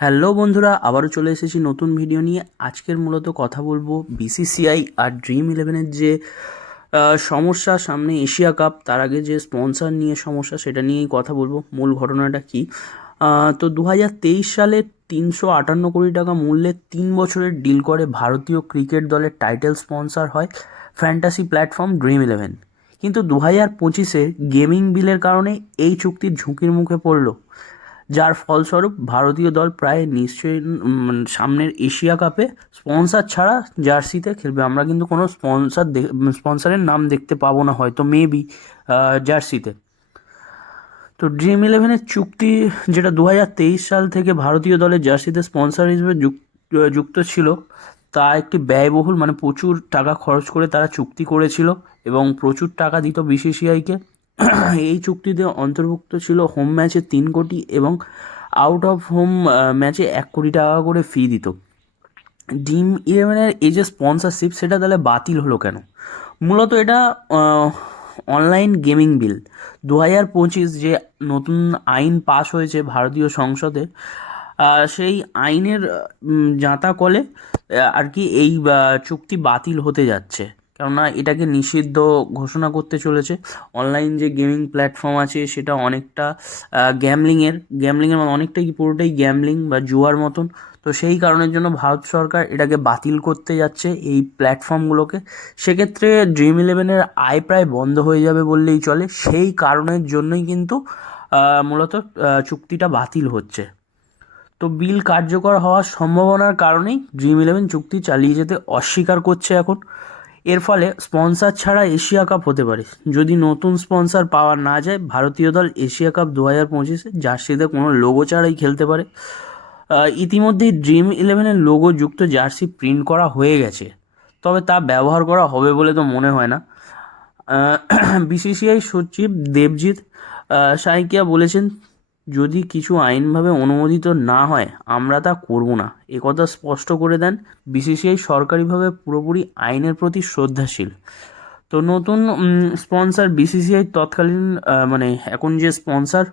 Hello বন্ধুরা, আবারও চলে এসেছি নতুন ভিডিও নিয়ে। আজকের মূলত কথা বলবো বিসিসিআই আর ড্রিম ইলেভেনের যে সমস্যা, সামনে এশিয়া কাপ, তার আগে যে স্পন্সর নিয়ে সমস্যা সেটা নিয়েই কথা বলবো। মূল ঘটনাটা কি? তো 2023 সালে 358 কোটি টাকা মূল্যে 3 বছরের ডিল করে ভারতীয় ক্রিকেট দলের টাইটেল স্পন্সর হয় ফ্যান্টাসি প্ল্যাটফর্ম ড্রিম ইলেভেন। কিন্তু 2025-এ গেমিং বিলের কারণে এই চুক্তির ঝুঁকির মুখে পড়ল, যার ফলস্বরূপ ভারতীয় দল প্রায় নিশ্চয়ই সামনের এশিয়া কাপে স্পন্সর ছাড়া জার্সিতে খেলবে। আমরা কিন্তু কোনো স্পন্সরের নাম দেখতে পাবো না, হয়তো মেবি জার্সিতে। তো ড্রিম ইলেভেনের চুক্তি, যেটা 2023 সাল থেকে ভারতীয় দলের জার্সিতে স্পন্সর হিসেবে যুক্ত ছিল, তা একটি ব্যয়বহুল, প্রচুর টাকা খরচ করে তারা চুক্তি করেছিল এবং প্রচুর টাকা দিত বিসিসিআইকে। এই চুক্তিতে অন্তর্ভুক্ত ছিল হোম ম্যাচে 3 কোটি এবং আউট অফ হোম ম্যাচে 1 কোটি টাকা করে ফি দিত। ড্রিম ইলেভেনের এই যে স্পন্সরশিপ, সেটা তাহলে বাতিল হলো কেন? মূলত এটা অনলাইন গেমিং বিল 2025 যে নতুন আইন পাশ হয়েছে ভারতীয় সংসদে, সেই আইনের জাঁতা কলে আর কি এই চুক্তি বাতিল হতে যাচ্ছে। কেননা এটাকে নিষিদ্ধ ঘোষণা করতে চলেছে। অনলাইন যে গেমিং প্ল্যাটফর্ম আছে সেটা অনেকটা গ্যামলিংয়ের অনেকটাই কি পুরোটাই গ্যামলিং বা জুয়ার মতন। তো সেই কারণের জন্য ভারত সরকার এটাকে বাতিল করতে যাচ্ছে, এই প্ল্যাটফর্মগুলোকে। সেক্ষেত্রে ড্রিম ইলেভেনের আয় প্রায় বন্ধ হয়ে যাবে বললেই চলে। সেই কারণের জন্যই কিন্তু মূলত চুক্তিটা বাতিল হচ্ছে। তো বিল কার্যকর হওয়ার সম্ভাবনার কারণেই ড্রিম ইলেভেন চুক্তি চালিয়ে যেতে অস্বীকার করছে এখন। এর ফলে স্পন্সর ছাড়া এশিয়া কাপ হতে পারে। যদি নতুন স্পন্সর পাওয়া না যায়, ভারতীয় দল এশিয়া কাপ 2025-এ জার্সিতে কোনো লোগো ছাড়াই খেলতে পারে। ইতিমধ্যেই ড্রিম ইলেভেনের লোগো যুক্ত জার্সি প্রিন্ট করা হয়ে গেছে, তবে তা ব্যবহার করা হবে বলে তো মনে হয় না। বিসিসিআই সচিব দেবজিৎ সাইকিয়া বলেছেন, যদি কিছু আইনভাবে অনুমোদিত না হয় আমরা তা করব না। একথা স্পষ্ট করে দেন। বিসিসিআই সরকারিভাবে পুরোপুরি আইনের প্রতি শ্রদ্ধাশীল। তো নতুন স্পন্সর বিসিসিআই তৎকালীন এখন যে স্পন্সর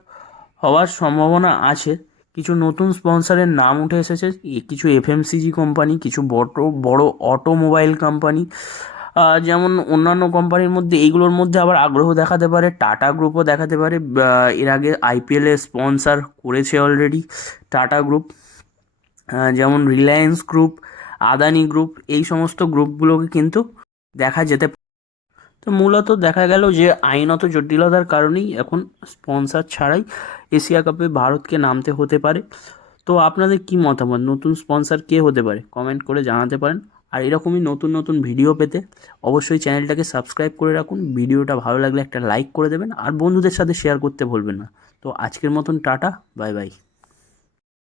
হওয়ার সম্ভাবনা আছে, কিছু নতুন স্পন্সরের নাম উঠে এসেছে। কিছু এফএমসিজি কোম্পানি, কিছু বড় বড় অটোমোবাইল কোম্পানি, যেমন অন্যান্য কোম্পানির মধ্যে এইগুলোর মধ্যে আবার আগ্রহ দেখাতে পারে টাটা গ্রুপও দেখাতে পারে। এর আগে আইপিএলে স্পন্সর করেছে অলরেডি টাটা গ্রুপ। যেমন রিলায়েন্স গ্রুপ, আদানি গ্রুপ, এই সমস্ত গ্রুপগুলোকে কিন্তু দেখা যেতে পারে। তো মূলত দেখা গেল যে আইনত জটিলতার কারণেই এখন স্পন্সর ছাড়াই এশিয়া কাপে ভারতকে নামতে হতে পারে। তো আপনাদের কি মতামত? নতুন স্পন্সর কে হতে পারে? কমেন্ট করে জানাতে পারেন। আর এরকমই নতুন নতুন ভিডিও পেতে অবশ্যই চ্যানেলটাকে সাবস্ক্রাইব করে রাখুন। ভিডিওটা ভালো লাগলে একটা লাইক করে দেবেন আর বন্ধুদের সাথে শেয়ার করতে ভুলবেন না। তো আজকের মতন টাটা, বাই বাই।